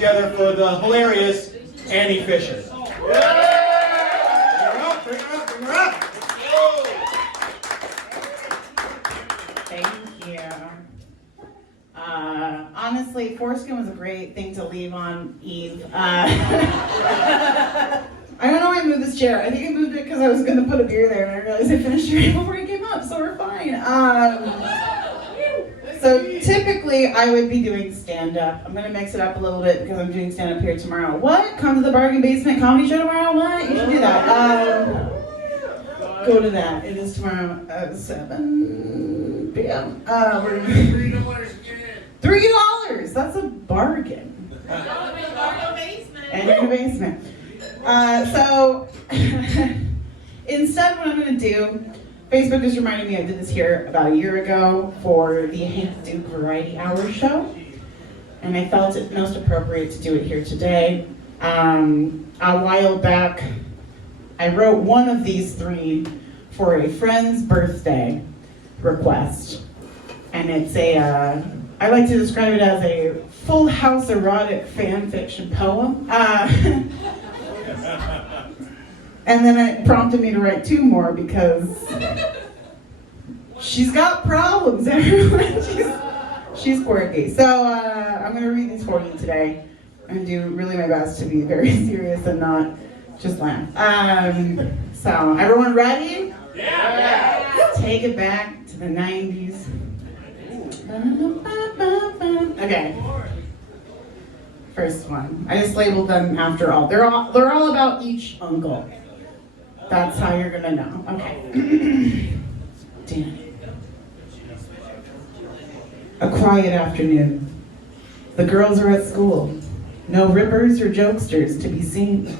Together for the hilarious Annie Fischer. Bring her up, bring her up, bring her up. Thank you. Honestly, foreskin was a great thing to leave on Eve. I don't know why I moved this chair. I think I moved it because I was going to put a beer there, and I realized I finished it before he came up, so we're fine. So typically, I would be doing stand-up. I'm going to mix it up a little bit because I'm doing stand-up here tomorrow. What? Come to the Bargain Basement Comedy Show tomorrow? What? You should do that. Go to that. It is tomorrow at 7 p.m. We're $3. That's a bargain. And you're in the basement. So instead, what I'm going to do, Facebook just reminded me I did this here about a year ago for the Hank Duke Variety Hour show, and I felt it most appropriate to do it here today. A while back, I wrote one of these three for a friend's birthday request, and it's I like to describe it as a full house erotic fan fiction poem. And then it prompted me to write two more because she's got problems, everyone. She's quirky. So I'm going to read these for you today and do really my best to be very serious and not just laugh. So everyone ready? Yeah. Take it back to the 90s. Okay. First one. I just labeled them after all. They're all about each uncle. That's how you're gonna know. Okay. Damn. A quiet afternoon. The girls are at school. No rippers or jokesters to be seen.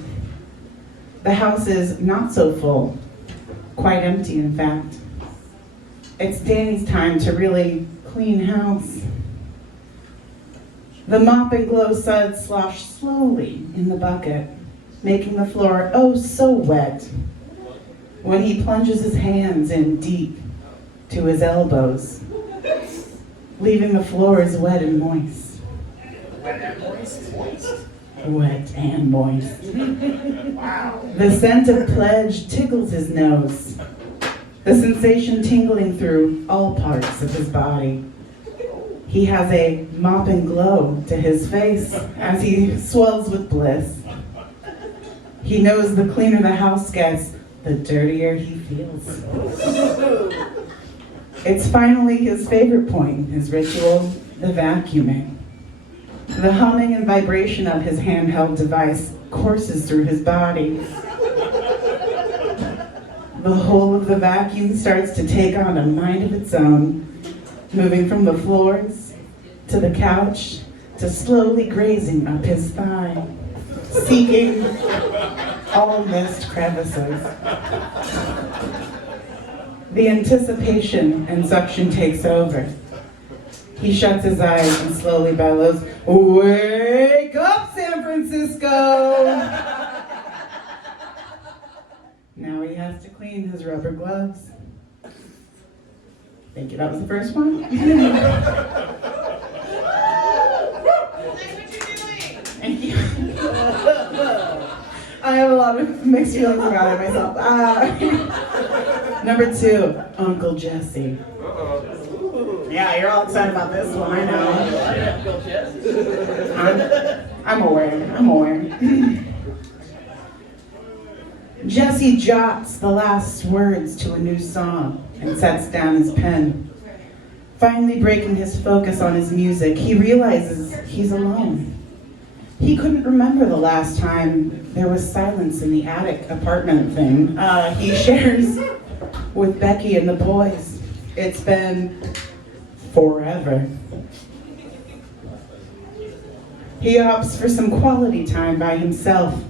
The house is not so full. Quite empty, in fact. It's Danny's time to really clean house. The mop and glow suds slosh slowly in the bucket, making the floor oh so wet. When he plunges his hands in deep to his elbows, leaving the floors wet and moist. Wet and moist? Wet and moist. Wow. The scent of pledge tickles his nose, the sensation tingling through all parts of his body. He has a mop and glow to his face as he swells with bliss. He knows the cleaner the house gets, the dirtier he feels. It's finally his favorite point, his ritual, the vacuuming. The humming and vibration of his handheld device courses through his body. The whole of the vacuum starts to take on a mind of its own, moving from the floors to the couch to slowly grazing up his thigh, seeking all missed crevices. The anticipation and suction takes over. He shuts his eyes and slowly bellows, "Wake up, San Francisco!" Now he has to clean his rubber gloves. Thank you, that was the first one. Thank you. I have a lot of mixed feelings about it myself. Number 2, Uncle Jesse. Yeah, you're all excited about this one, I know. I'm aware. Jesse jots the last words to a new song and sets down his pen. Finally breaking his focus on his music, he realizes he's alone. He couldn't remember the last time there was silence in the attic apartment thing he shares with Becky and the boys. It's been forever. He opts for some quality time by himself.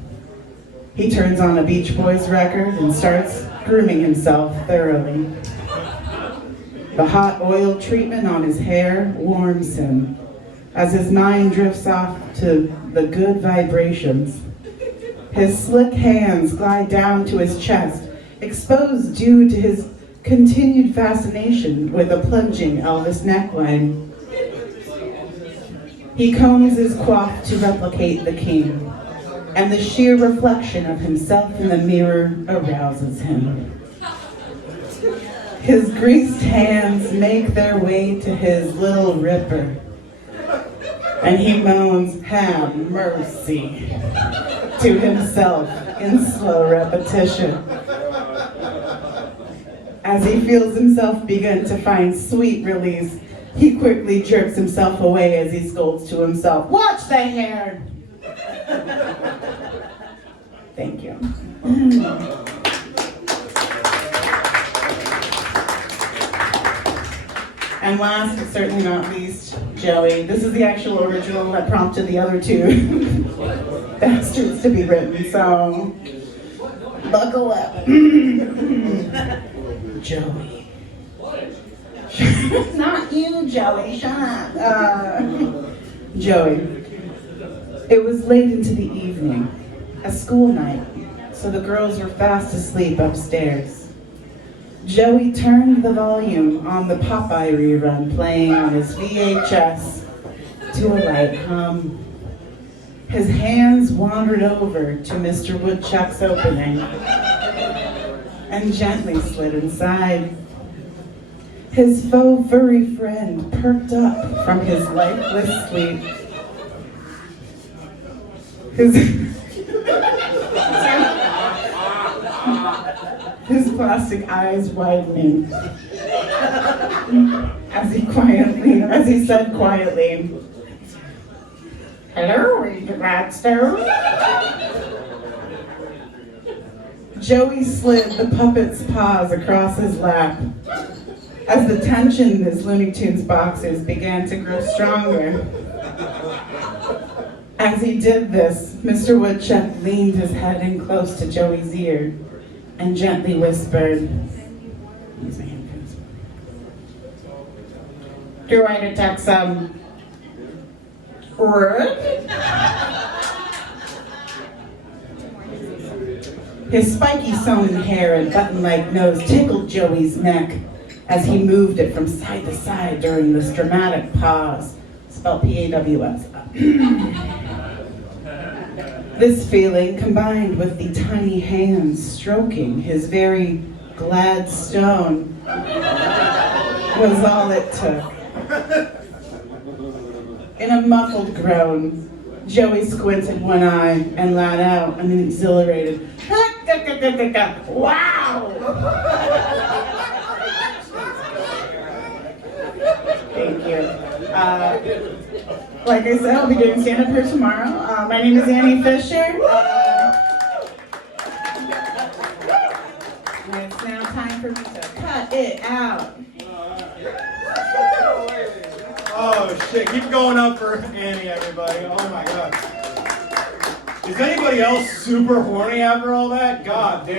He turns on a Beach Boys record and starts grooming himself thoroughly. The hot oil treatment on his hair warms him as his mind drifts off to the good vibrations. His slick hands glide down to his chest, exposed due to his continued fascination with a plunging Elvis neckline. He combs his coif to replicate the king, and the sheer reflection of himself in the mirror arouses him. His greased hands make their way to his little ripper, and he moans, "Have mercy," to himself in slow repetition. As he feels himself begin to find sweet release, he quickly jerks himself away as he scolds to himself, "Watch the hair!" Thank you. And last but certainly not least, Joey. This is the actual original that prompted the other two bastards to be written, so buckle up. Joey. Not you, Joey, shut up. Joey. It was late into the evening, a school night, so the girls were fast asleep upstairs. Joey turned the volume on the Popeye rerun playing on his VHS to a light hum. His hands wandered over to Mr. Woodchuck's opening and gently slid inside. His faux furry friend perked up from his lifeless sleep. His plastic eyes widening as he said quietly, "Hello, Gladstone." Joey slid the puppet's paws across his lap as the tension in his Looney Tunes boxes began to grow stronger. As he did this, Mr. Woodchuck leaned his head in close to Joey's ear and gently whispered, "Do I detect some word?" His spiky sewn hair and button-like nose tickled Joey's neck as he moved it from side to side during this dramatic pause, spelled P-A-W-S. This feeling, combined with the tiny hands stroking his very glad stone, was all it took. In a muffled groan, Joey squinted one eye and let out an exhilarated, "Wow!" Thank you. Like I said, I'll be doing stand-up here tomorrow. My name is Annie Fischer. And it's now time for me to cut it out. Oh shit, keep going up for Annie, everybody. Oh my god. Is anybody else super horny after all that? God damn.